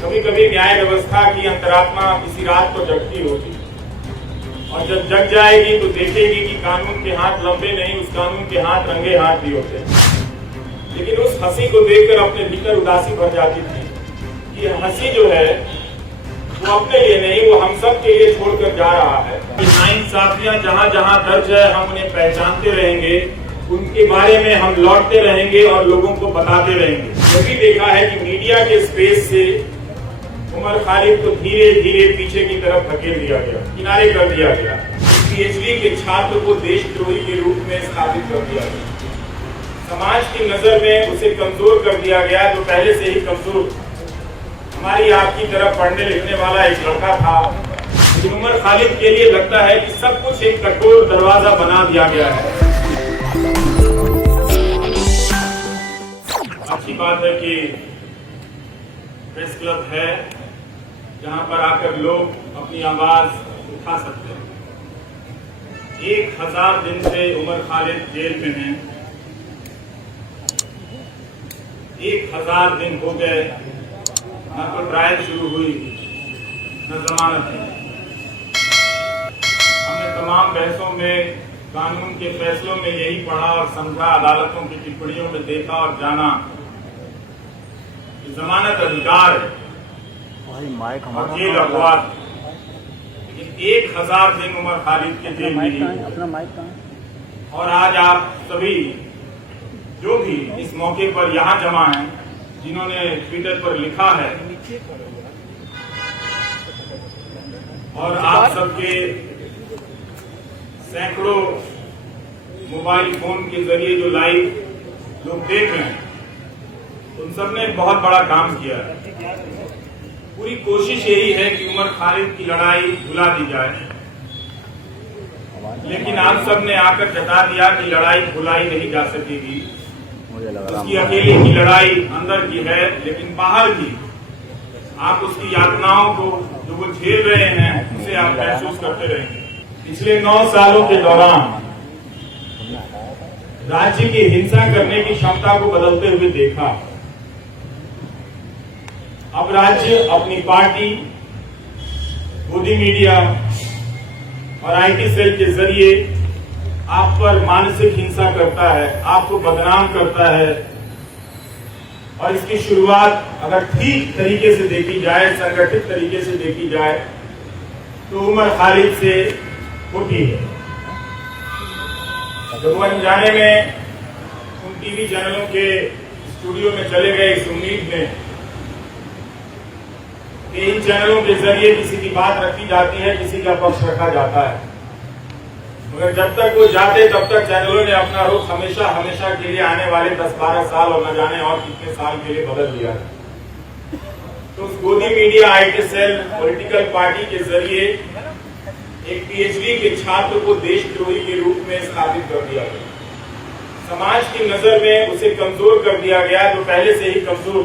कभी कभी न्याय व्यवस्था की अंतरात्मा किसी रात को जगती होगी और जब जग जाएगी तो देखेगी कि कानून के हाथ लंबे नहीं, उस कानून के हाथ रंगे हाथ भी होते हैं। लेकिन उस हंसी को देखकर अपने भीतर उदासी भर जाती थी कि हंसी जो है वो अपने लिए नहीं, वो हम सब के लिए छोड़कर जा रहा है। नाइंसाफियां जहां जहां दर्ज है हम उन्हें पहचानते रहेंगे, उनके बारे में हम लौटते रहेंगे और लोगों को बताते रहेंगे। ये भी देखा है कि मीडिया के स्पेस से उमर खालिद को धीरे धीरे पीछे की तरफ धकेल दिया गया, किनारे कर दिया गया। पीएचडी के छात्र को देशद्रोही के रूप में स्थापित कर दिया गया। समाज की नजर में उसे कमजोर कर दिया गया, जो पहले से ही कमजोर हमारी आपकी तरफ पढ़ने लिखने वाला एक लड़का था। लेकिन उमर खालिद के लिए लगता है कि सब कुछ एक कठोर दरवाजा बना दिया गया है। अच्छी बात है कि प्रेस क्लब है जहां पर आकर लोग अपनी आवाज उठा सकते हैं। 1000 दिन से उमर खालिद जेल में हैं। 1000 दिन हो गए, न तो ट्रायल शुरू हुई न जमानत है। हमने तमाम बहसों में, कानून के फैसलों में यही पढ़ा और समझा, अदालतों की टिप्पणियों में देखा और जाना कि जमानत अधिकार है और जेल अपवाद। लेकिन 1000 दिन उमर खालिद के जेल में, और आज आप सभी जो भी इस मौके पर यहाँ जमा हैं, जिन्होंने ट्विटर पर लिखा है, और आप सबके सैकड़ों मोबाइल फोन के जरिए जो लाइव लोग देख रहे हैं, उन सब ने बहुत बड़ा काम किया है। पूरी कोशिश यही है कि उमर खालिद की लड़ाई भुला दी जाए, लेकिन आप सब ने आकर जता दिया कि लड़ाई भुलाई नहीं जा सकेगी। उसकी अकेले की लड़ाई अंदर की है, लेकिन बाहर की आप उसकी यातनाओं को जो वो झेल रहे हैं उसे आप महसूस करते रहेंगे। पिछले 9 सालों के दौरान राज्य की हिंसा करने की क्षमता को बदलते हुए देखा। अब राज्य अपनी पार्टी, गोदी मीडिया और आईटी सेल के जरिए आप पर मानसिक हिंसा करता है, आपको बदनाम करता है। और इसकी शुरुआत अगर ठीक तरीके से देखी जाए, संगठित तरीके से देखी जाए, तो उमर खालिद से होती है। जब वो अनजाने में उन टीवी चैनलों के स्टूडियो में चले गए इस उम्मीद में कि इन चैनलों के जरिए किसी की बात रखी जाती है, किसी का पक्ष रखा जाता है, मगर जब तक वो जाते तब तक चैनलों ने अपना रुख हमेशा हमेशा के लिए आने वाले 10-12 साल और न जाने और कितने साल के लिए बदल दिया। तो उस गोदी media, IT cell, political party के जरिए एक पीएचडी के छात्र को देशद्रोही के रूप में स्थापित कर दिया गया। समाज की नजर में उसे कमजोर कर दिया गया, जो पहले से ही कमजोर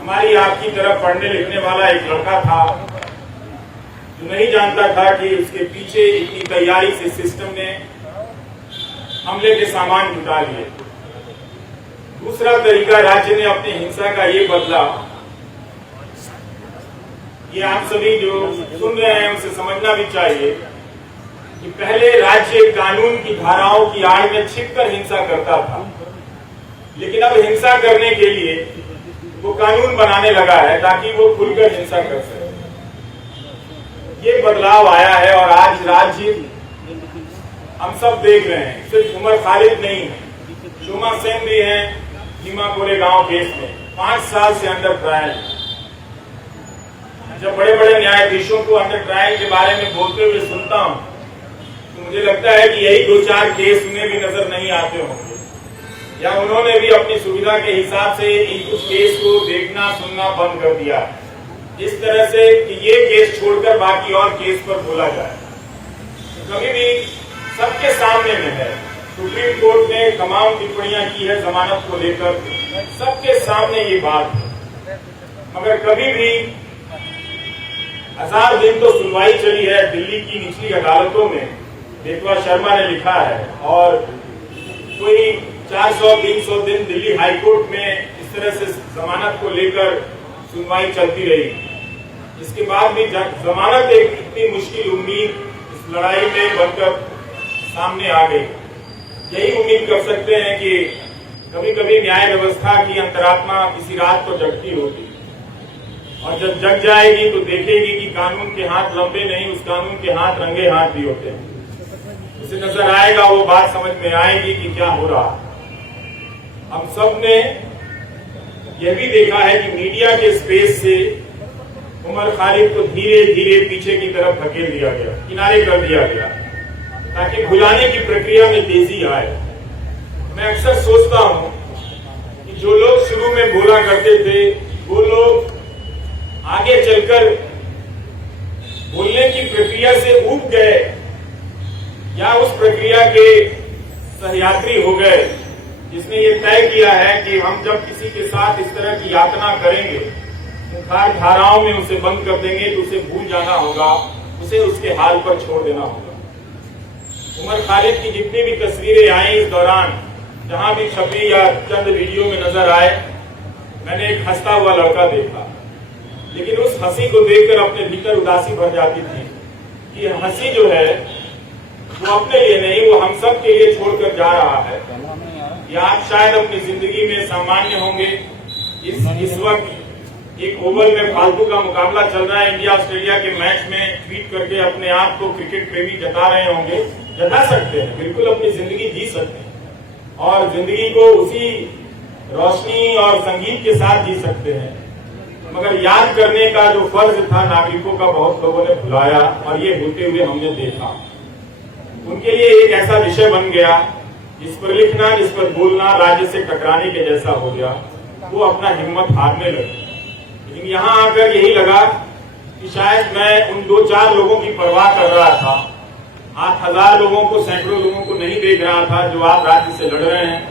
हमारी आपकी तरफ पढ़ने लिखने वाला एक लड़का था, जो नहीं जानता था कि उसके पीछे इतनी तैयारी से सिस्टम ने हमले के सामान जुटा लिए। दूसरा तरीका राज्य ने अपनी हिंसा का ये बदला, ये आप सभी जो सुन रहे हैं उसे समझना भी चाहिए कि पहले राज्य कानून की धाराओं की आड़ में छिपकर हिंसा करता था, लेकिन अब हिंसा करने के लिए वो कानून बनाने लगा है ताकि वो खुलकर हिंसा कर सके। ये बदलाव आया है और आज राज्य हम सब देख रहे हैं। सिर्फ उमर खालिद नहीं है, शोमा सेन भी हैं नीमा कोरेगांव केस में 5 साल से अंडर ट्रायल। जब बड़े बड़े न्यायाधीशों को अंडर ट्रायल के बारे में बोलते हुए सुनता हूं तो मुझे लगता है कि यही 2-4 केस उन्हें भी नजर नहीं आते होंगे, या उन्होंने भी अपनी सुविधा के हिसाब से इन कुछ केस को देखना सुनना बंद कर दिया, इस तरह से कि ये केस छोड़कर बाकी और केस पर बोला जाए। कभी भी सबके सामने में है, सुप्रीम कोर्ट ने तमाम टिप्पणियां की है जमानत को लेकर, सबके सामने ये बात है, मगर कभी भी 1000 दिन तो सुनवाई चली है दिल्ली की निचली अदालतों में, बेतवा शर्मा ने लिखा है, और कोई 400-300 दिन दिल्ली हाईकोर्ट में इस तरह से जमानत को लेकर सुनवाई चलती रही। इसके बाद भी जमानत एक इतनी मुश्किल उम्मीद इस लड़ाई में बनकर सामने आ गई। यही उम्मीद कर सकते हैं कि कभी कभी न्याय व्यवस्था की अंतरात्मा किसी रात को जगती होगी और जब जग जाएगी तो देखेगी कि कानून के हाथ लंबे नहीं, उस कानून के हाथ रंगे हाथ भी होते हैं। उसे नजर आएगा, वो बात समझ में आएगी कि क्या हो रहा। हम सब ने यह भी देखा है कि मीडिया के स्पेस से उमर खालिद को धीरे धीरे पीछे की तरफ धकेल दिया गया, किनारे कर दिया गया, ताकि भुलाने की प्रक्रिया में तेजी आए। मैं अक्सर सोचता हूं कि जो लोग शुरू में बोला करते थे वो लोग आगे चलकर बोलने की प्रक्रिया से ऊब गए या उस प्रक्रिया के सहयात्री हो गए, जिसने ये तय किया है कि हम जब किसी के साथ इस तरह की यातना करेंगे, मुखार धाराओं में उसे बंद कर देंगे तो उसे भूल जाना होगा, उसे उसके हाल पर छोड़ देना होगा। उमर खालिद की जितनी भी तस्वीरें आई इस दौरान, जहां भी छपी या चंद वीडियो में नजर आए, मैंने एक हंसता हुआ लड़का देखा, लेकिन उस हंसी को देखकर अपने भीतर उदासी भर जाती थी कि हंसी जो है वो अपने लिए नहीं, वो हम सब के लिए छोड़कर जा रहा है। या आप शायद अपनी जिंदगी में सामान्य होंगे। इस वक्त एक ओवल में फालतू का मुकाबला चल रहा है, इंडिया ऑस्ट्रेलिया के मैच में ट्वीट करके अपने आप को क्रिकेट प्रेमी जता रहे होंगे। जता सकते हैं, बिल्कुल अपनी जिंदगी जी सकते हैं और जिंदगी को उसी रोशनी और संगीत के साथ जी सकते हैं, मगर याद करने का जो फर्ज था नागरिकों का बहुत लोगों ने भुलाया और ये होते हुए हमने देखा। उनके लिए एक ऐसा विषय बन गया जिस पर लिखना, जिस पर बोलना राज्य से टकराने के जैसा हो गया। वो अपना हिम्मत हारने लगे। लेकिन यहाँ आकर यही लगा कि शायद मैं उन 2-4 लोगों की परवाह कर रहा था, 8,000 लोगों को, सैकड़ों लोगों को नहीं देख रहा था जो आप राज्य से लड़ रहे हैं।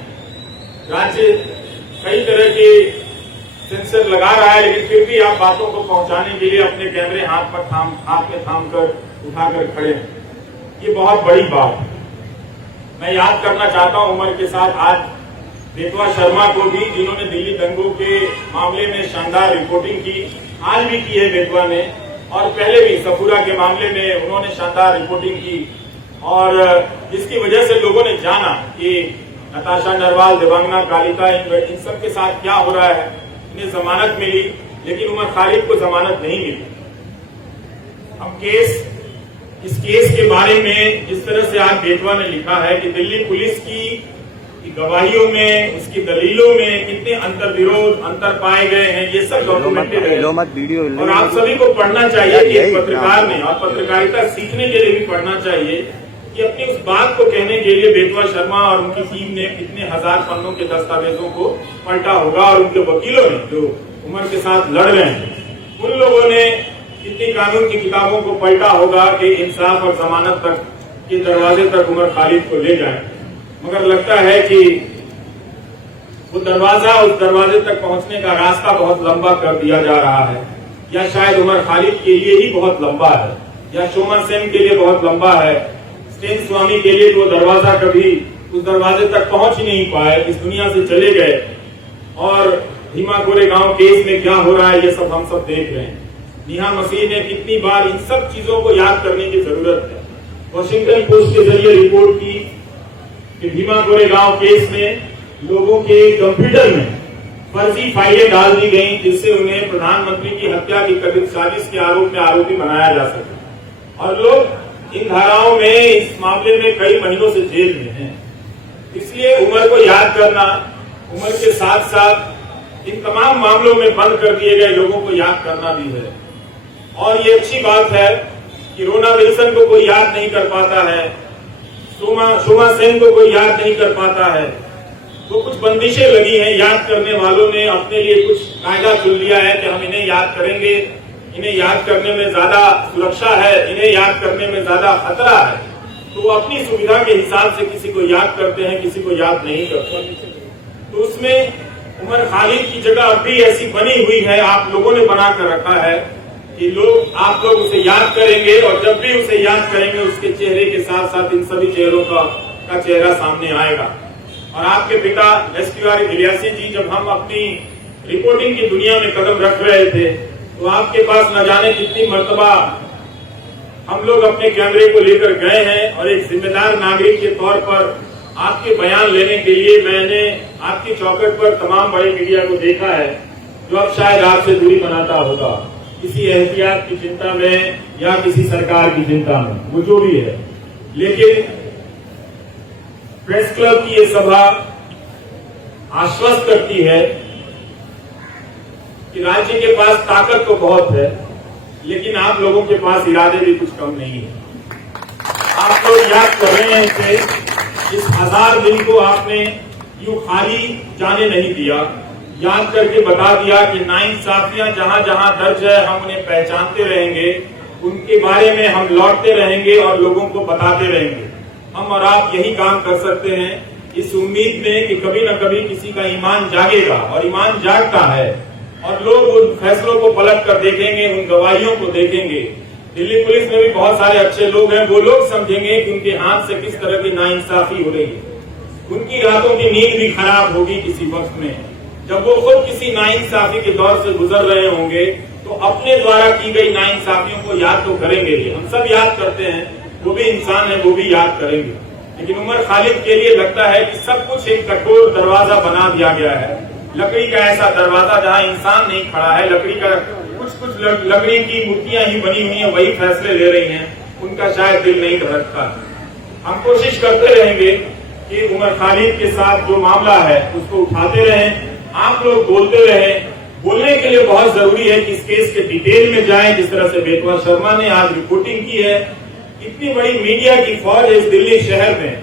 राज्य कई तरह के सेंसर लगा रहा है, लेकिन फिर भी आप बातों को पहुंचाने के लिए अपने कैमरे हाथ में थाम कर उठाकर खड़े हैं। ये बहुत बड़ी बात है। मैं याद करना चाहता हूं उमर के साथ आज बेतवा शर्मा को भी, जिन्होंने दिल्ली दंगों के मामले में शानदार रिपोर्टिंग की, आज भी की है बेतवा ने, और पहले भी सफूरा के मामले में उन्होंने शानदार रिपोर्टिंग की, और जिसकी वजह से लोगों ने जाना कि नताशा नरवाल, देवांगना कालिका, इन सब के साथ क्या हो रहा है। इन्हें जमानत मिली, लेकिन उमर खालिद को जमानत नहीं मिली। हम इस केस के बारे में जिस तरह से आज बेतवा ने लिखा है कि दिल्ली पुलिस की गवाहियों में, उसकी दलीलों में कितने अंतर विरोध, अंतर पाए गए हैं, ये सब डॉक्यूमेंटेड है और आप सभी को पढ़ना चाहिए कि एक पत्रकार ने, और पत्रकारिता सीखने के लिए भी पढ़ना चाहिए कि अपनी उस बात को कहने के लिए बेतवा शर्मा और उनकी टीम ने कितने हजार पन्नों के दस्तावेजों को पलटा होगा, और उनके वकीलों ने जो उमर के साथ लड़ रहे हैं उन लोगों ने कितनी कानून की किताबों को पलटा होगा कि इंसाफ और जमानत तक के दरवाजे तक उमर खालिद को ले जाए। मगर लगता है कि वो दरवाजा, उस दरवाजे तक पहुंचने का रास्ता बहुत लंबा कर दिया जा रहा है, या शायद उमर खालिद के लिए ही बहुत लंबा है, या शोमा सेन के लिए बहुत लंबा है, स्टेन स्वामी के लिए वो दरवाजा कभी उस दरवाजे तक पहुंच ही नहीं पाए, इस दुनिया से चले गए। और भीमा कोरेगांव केस में क्या हो रहा है ये सब हम सब देख रहे हैं। नेहा मसीह ने कितनी बार इन सब चीजों को याद करने की जरूरत है। वॉशिंगटन पोस्ट के जरिए रिपोर्ट की कि भीमा कोरेगांव केस में लोगों के कंप्यूटर में फर्जी फाइलें डाल दी गई, जिससे उन्हें प्रधानमंत्री की हत्या की कथित साजिश के आरोप में आरोपी बनाया जा सके, और लोग इन धाराओं में, इस मामले में कई महीनों से जेल में हैं। इसलिए उमर को याद करना, उमर के साथ साथ इन तमाम मामलों में बंद कर दिए गए लोगों को याद करना भी है। और ये अच्छी बात है कि रोना विल्सन को कोई याद नहीं कर पाता है, शोमा सेन को कोई याद नहीं कर पाता है। तो कुछ बंदिशें लगी हैं, याद करने वालों ने अपने लिए कुछ कायदा चुन लिया है कि हम इन्हें याद करेंगे, इन्हें याद करने में ज्यादा सुरक्षा है, इन्हें याद करने में ज्यादा खतरा है, तो वो अपनी सुविधा के हिसाब से किसी को याद करते हैं, किसी को याद नहीं करते। तो उसमें उमर खालिद की जगह अब भी ऐसी बनी हुई है, आप लोगों ने बना कर रखा है कि आप लोग उसे याद करेंगे, और जब भी उसे याद करेंगे उसके चेहरे के साथ साथ इन सभी चेहरों का चेहरा सामने आएगा। और आपके पिता एसपीआर इलियासी जी, जब हम अपनी रिपोर्टिंग की दुनिया में कदम रख रहे थे, तो आपके पास न जाने कितनी मर्तबा हम लोग अपने कैमरे को लेकर गए हैं और एक जिम्मेदार नागरिक के तौर पर आपके बयान लेने के लिए मैंने आपकी चौखट पर तमाम बड़े मीडिया को देखा है, जो अब शायद आपसे दूरी बनाता होगा किसी एहतियात की चिंता में या किसी सरकार की चिंता में, वो जो भी है। लेकिन प्रेस क्लब की ये सभा आश्वस्त करती है कि राज्य के पास ताकत तो बहुत है, लेकिन आप लोगों के पास इरादे भी कुछ कम नहीं है। आप लोग याद कर रहे हैं कि इस 1000 दिन को आपने यूं खाली जाने नहीं दिया, याद करके बता दिया कि नाइंसाफियां जहां जहां दर्ज है हम उन्हें पहचानते रहेंगे, उनके बारे में हम लौटते रहेंगे और लोगों को बताते रहेंगे। हम और आप यही काम कर सकते हैं, इस उम्मीद में कि कभी न कभी किसी का ईमान जागेगा, और ईमान जागता है और लोग उन फैसलों को पलट कर देखेंगे, उन गवाहियों को देखेंगे। दिल्ली पुलिस में भी बहुत सारे अच्छे लोग हैं, वो लोग समझेंगे कि उनके हाथ से किस तरह की नाइंसाफी हो रही है। उनकी रातों की नींद भी खराब होगी किसी वक्त में, जब वो खुद किसी नाइंसाफी के दौर से गुजर रहे होंगे, तो अपने द्वारा की गई नाइंसाफियों को याद तो करेंगे ही। हम सब याद करते हैं, वो भी इंसान है, वो भी याद करेंगे। लेकिन उमर खालिद के लिए लगता है कि सब कुछ एक कठोर दरवाजा बना दिया गया है, लकड़ी का ऐसा दरवाजा जहां इंसान नहीं खड़ा है, लकड़ी का कुछ लकड़ी की मूर्तियां ही बनी हुई हैं, वही फैसले ले रही हैं, उनका शायद दिल नहीं धड़कता। हम कोशिश करते रहेंगे कि उमर खालिद के साथ जो मामला है उसको उठाते रहें, आप लोग बोलते रहें। बोलने के लिए बहुत जरूरी है कि इस केस के डिटेल में जाएं, जिस तरह से बेतवा शर्मा ने आज रिपोर्टिंग की है। इतनी बड़ी मीडिया की फौज है इस दिल्ली शहर में,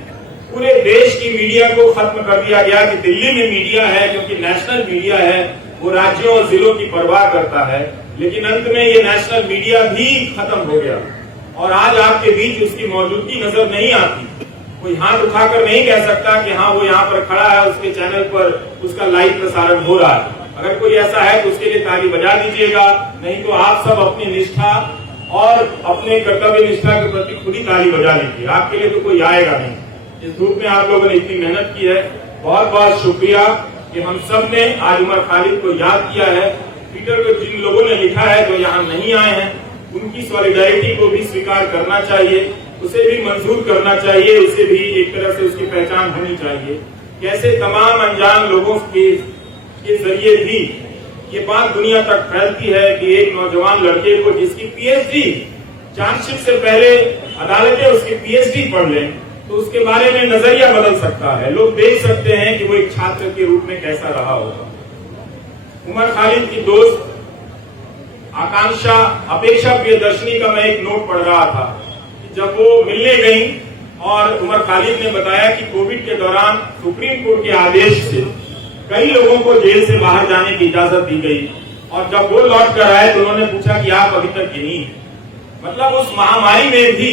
पूरे देश की मीडिया को खत्म कर दिया गया कि दिल्ली में मीडिया है, क्योंकि नेशनल मीडिया है, वो राज्यों और जिलों की परवाह करता है। लेकिन अंत में ये नेशनल मीडिया भी खत्म हो गया और आज आपके बीच उसकी मौजूदगी नजर नहीं आती। कोई हाथ उठाकर नहीं कह सकता कि हाँ वो यहाँ पर खड़ा है, उसके चैनल पर उसका लाइव प्रसारण हो रहा है। अगर कोई ऐसा है तो उसके लिए ताली बजा दीजिएगा, नहीं तो आप सब अपनी निष्ठा और अपने कर्तव्य निष्ठा के प्रति खुद ही ताली बजा लीजिए। आपके लिए तो कोई आएगा नहीं। इस धूप में आप लोगों ने इतनी मेहनत की है, बहुत बहुत शुक्रिया कि हम सब ने आज उमर खालिद को याद किया है। ट्विटर पर जिन लोगों ने लिखा है जो यहाँ नहीं आए हैं, उनकी सॉलिडारिटी को भी स्वीकार करना चाहिए, उसे भी मंजूर करना चाहिए, उसे भी एक तरह से उसकी पहचान होनी चाहिए। कैसे तमाम अनजान लोगों के जरिए भी ये बात दुनिया तक फैलती है कि एक नौजवान लड़के को जिसकी पीएचडी, चार्जशीट से पहले अदालतें उसकी पीएचडी पढ़ लें तो उसके बारे में नजरिया बदल सकता है। लोग देख सकते हैं कि वो एक छात्र के रूप में कैसा रहा होगा। उमर खालिद की दोस्त आकांक्षा अपेक्षा प्रियदर्शनी का मैं एक नोट पढ़ रहा था कि जब वो मिलने गई और उमर खालिद ने बताया कि कोविड के दौरान सुप्रीम कोर्ट के आदेश से कई लोगों को जेल से बाहर जाने की इजाजत दी गई, और जब वो लौट कर आए तो उन्होंने पूछा कि आप अभी तक यहीं हैं। मतलब उस महामारी में भी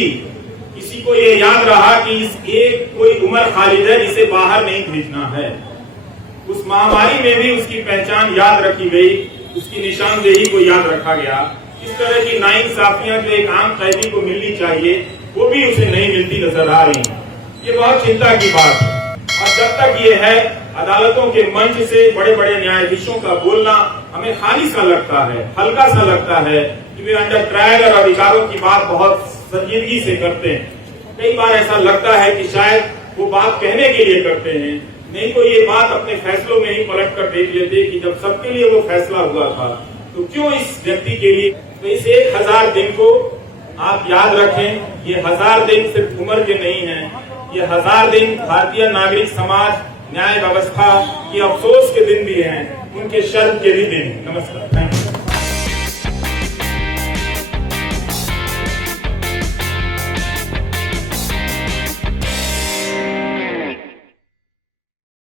किसी को ये याद रहा कि इस एक कोई उमर खालिद है जिसे बाहर नहीं भेजना है। उस महामारी में भी उसकी पहचान याद रखी गई, उसकी निशानदेही को याद रखा गया। इस तरह की नाइंसाफियां जो एक आम कैदी को मिलनी चाहिए वो भी उसे नहीं मिलती नजर आ रही है। ये बहुत चिंता की बात है। और जब तक ये है, अदालतों के मंच से बड़े बड़े न्यायाधीशों का बोलना हमें खाली सा लगता है, हल्का सा लगता है कि वे अंडर ट्रायल और अधिकारों की बात बहुत संजीदगी से करते हैं। कई बार ऐसा लगता है कि शायद वो बात कहने के लिए करते हैं, नहीं तो ये बात अपने फैसलों में ही पलट कर देख लेते कि जब सबके लिए वो फैसला हुआ था तो क्यों इस व्यक्ति के लिए। तो इस 1000 दिन को आप याद रखें। ये 1000 दिन सिर्फ उम्र के नहीं है, ये 1000 दिन भारतीय नागरिक समाज, न्याय व्यवस्था की अफसोस के दिन भी हैं, उनके शर्म के भी दिन। नमस्कार।